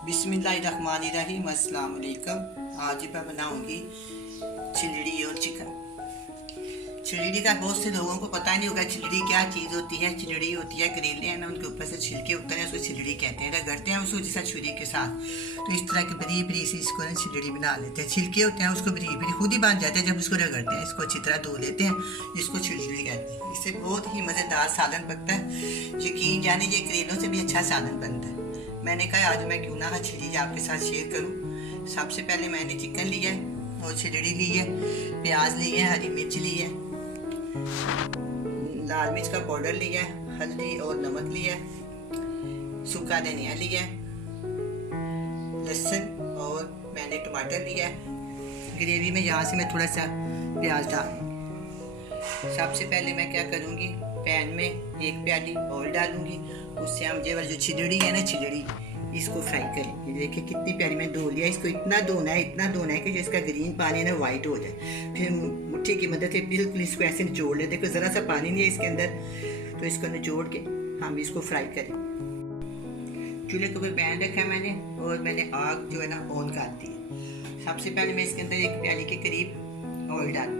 बिस्मिल्लाहिर्रहमानिर्रहीम। अस्सलाम वालेकुम। आज मैं बनाऊंगी चिलड़ी और चिकन। चिलड़ी का बहुत से लोगों को पता नहीं होगा चिलड़ी क्या चीज़ होती है। चिलड़ी होती है करेले हैं ना, उनके ऊपर से छिलके उतरते हैं, उसको चिलड़ी कहते हैं। रगड़ते हैं उसको जैसा छुरी के साथ, तो इस तरह की बरीक बरीक से इसको ना चिलड़ी बना लेते हैं। छिलके होते हैं उसको बरीक बरीक खुद ही बन जाते हैं जब उसको रगड़ते हैं। इसको अच्छी तरह धो लेते हैं, इसको चिलड़ी कहते हैं। इससे बहुत ही मज़ेदार सालन बनता है। यकीन जाने ये करेलों से भी अच्छा सालन बनता है। मैंने कहा आज मैं क्यों ना चिलड़ी आपके साथ शेयर करूं। सबसे पहले मैंने चिकन लिया है और चिलड़ी ली है, प्याज ली है, हरी मिर्च ली है, लाल मिर्च का पाउडर लिया है, हल्दी और नमक लिया है, सूखा धनिया लिया है, लहसुन और मैंने टमाटर लिया है। ग्रेवी में यहाँ से मैं थोड़ा सा प्याज डालूंगी। सबसे पहले मैं क्या करूँगी, पैन में एक प्याली ऑयल डालूंगी। उससे हम जो चिलड़ी है ना, चिलड़ी इसको फ्राई करेंगे। देखिए कितनी प्यारी मैं धो लिया। इसको इतना धोना है कि जो इसका ग्रीन पानी है ना वाइट हो जाए। फिर मुट्ठी की मदद से बिल्कुल इसको ऐसे निचोड़ ले। देखो ज़रा सा पानी नहीं है इसके अंदर, तो इसको निचोड़ के हम इसको फ्राई करें। चूल्हे के ऊपर पैन रखा है मैंने और मैंने आग जो है ना ऑन कर दी है। सबसे पहले मैं इसके अंदर एक प्याली के करीब ऑयल डालूंगी।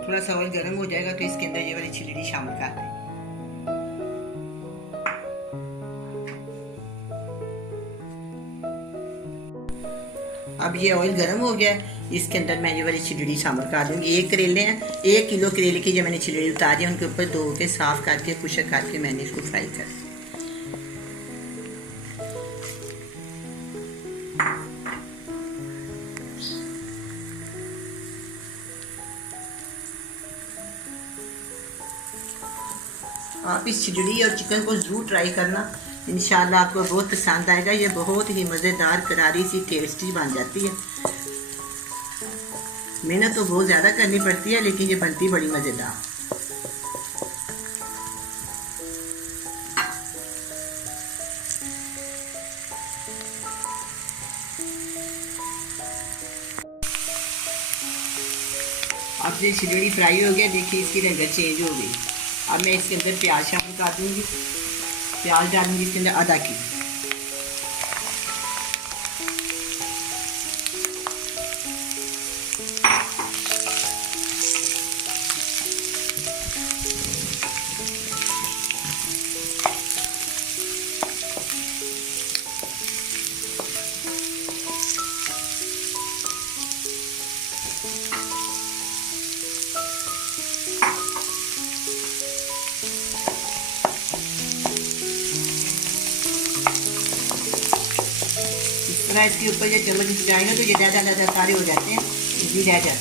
थोड़ा सा ऑयल गर्म हो जाएगा तो इसके अंदर ये वाली चिलड़ी शामिल कर दें। अब ये ऑयल गर्म हो गया, इसके अंदर मैं ये वाली चिलड़ी शामिल कर दूंगी। एक करेले हैं, 1 किलो करेले की जो मैंने चिलड़ी उतारी है, उनके ऊपर धो के साफ करके खुशक करके मैंने इसको फ्राई कर। आप इस चिलड़ी और चिकन को ज़रूर ट्राई करना, इंशाल्लाह आपको बहुत पसंद आएगा। ये बहुत ही मज़ेदार करारी सी टेस्टी बन जाती है। मेहनत तो बहुत ज़्यादा करनी पड़ती है लेकिन ये बनती बड़ी मज़ेदार। अब ये चिलड़ी फ्राई हो गया, देखिए इसकी रंगत चेंज हो गई। अब मैं इसके अंदर प्याज शामिल कर दूँगी। प्याज डालूंगी इसके अंदर आधा किलो। इसके ऊपर ये चम्मच जाएगा तो ये ज़्यादा सारे हो जाते हैं, इजी रह जाता है।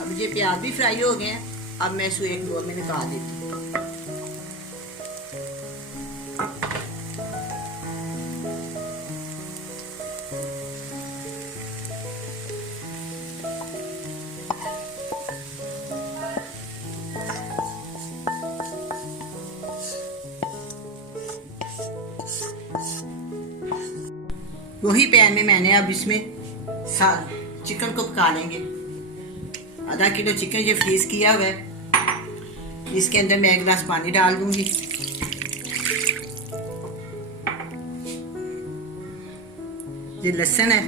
अब ये प्याज भी फ्राई हो गए हैं। अब मैं इसको एक बोल में निकाल देती हूँ। वही पैन में मैंने अब इसमें चिकन को पका लेंगे। आधा किलो चिकन ये फ्रीज किया हुआ है, इसके अंदर मैं 1 गिलास पानी डाल दूंगी। ये लहसुन है,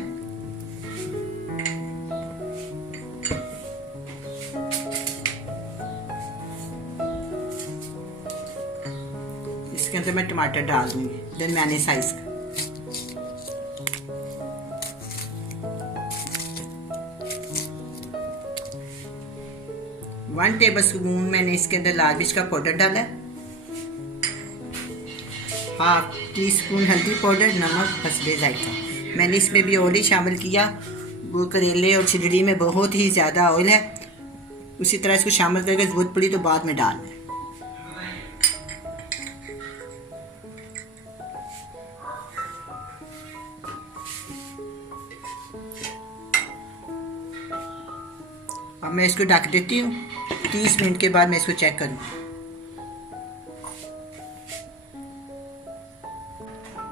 इसके अंदर मैं टमाटर डाल दूंगी। देन मैंने साइज का 1 टेबल स्पून मैंने इसके अंदर लाल मिर्च का पाउडर डाला है, हाफ टी स्पून हल्दी पाउडर, नमक हस्बे जायका। मैंने इसमें भी ऑयल शामिल किया। वो करेले और चिलड़ी में बहुत ही ज़्यादा ऑयल है, उसी तरह इसको शामिल करके ज़रूरत पड़ी तो बाद में डाल लें। अब मैं इसको ढक देती हूँ। 30 मिनट के बाद मैं इसको चेक करूँ।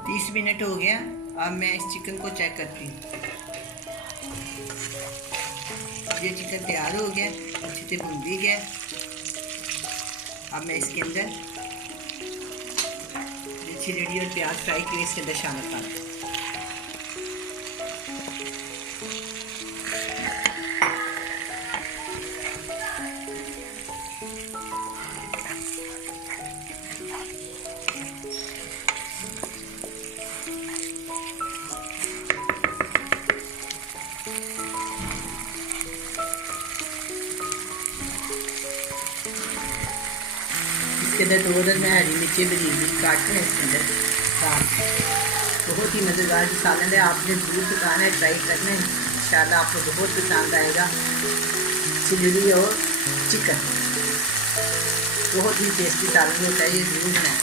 30 मिनट हो गया। अब मैं इस चिकन को चेक करती हूँ। अब ये चिकन तैयार हो गया, अच्छे से भुन भी गया। अब मैं इसके अंदर चिलड़ी और प्याज फ्राई के लिए इसके अंदर शामिल कर दूँ। इसके अंदर 2 अदद मैं हरी मिर्ची बरीक काट के इसके अंदर डाल। बहुत ही मज़ेदार सालन है, आपने ज़रूर पकाना है, ट्राई करना है, इंशाल्लाह आपको बहुत पसंद आएगा। चिलड़ी और चिकन बहुत ही टेस्टी सालन होता है, ये ज़रूर बनाएं।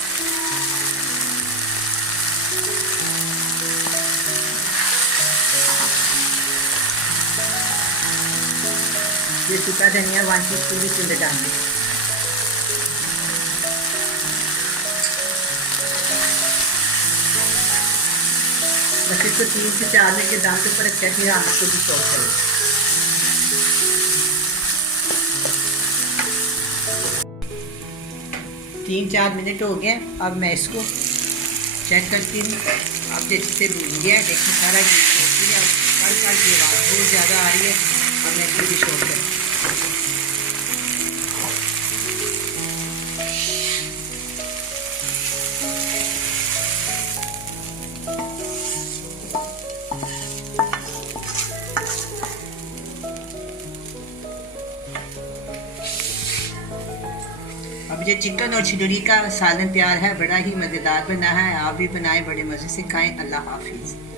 ये सूखा धनिया 1 टीस्पून इसके अंदर डाल दें। बस इसको 3 से 4 मिनट के दाम के ऊपर रखते हैं, आपको भी शौक करें। 3-4 मिनट हो गए। अब मैं इसको चेक करती हूँ। अब जैसे भून गया है, देखिए सारा कड़ की आवाज़ बहुत ज़्यादा आ रही है। अब मैं इसको भी शौक करती हूँ। अब ये चिकन और चिलड़ी का सालन तैयार है, बड़ा ही मज़ेदार बना है। आप भी बनाएं, बड़े मज़े से खाएं। अल्लाह हाफिज़।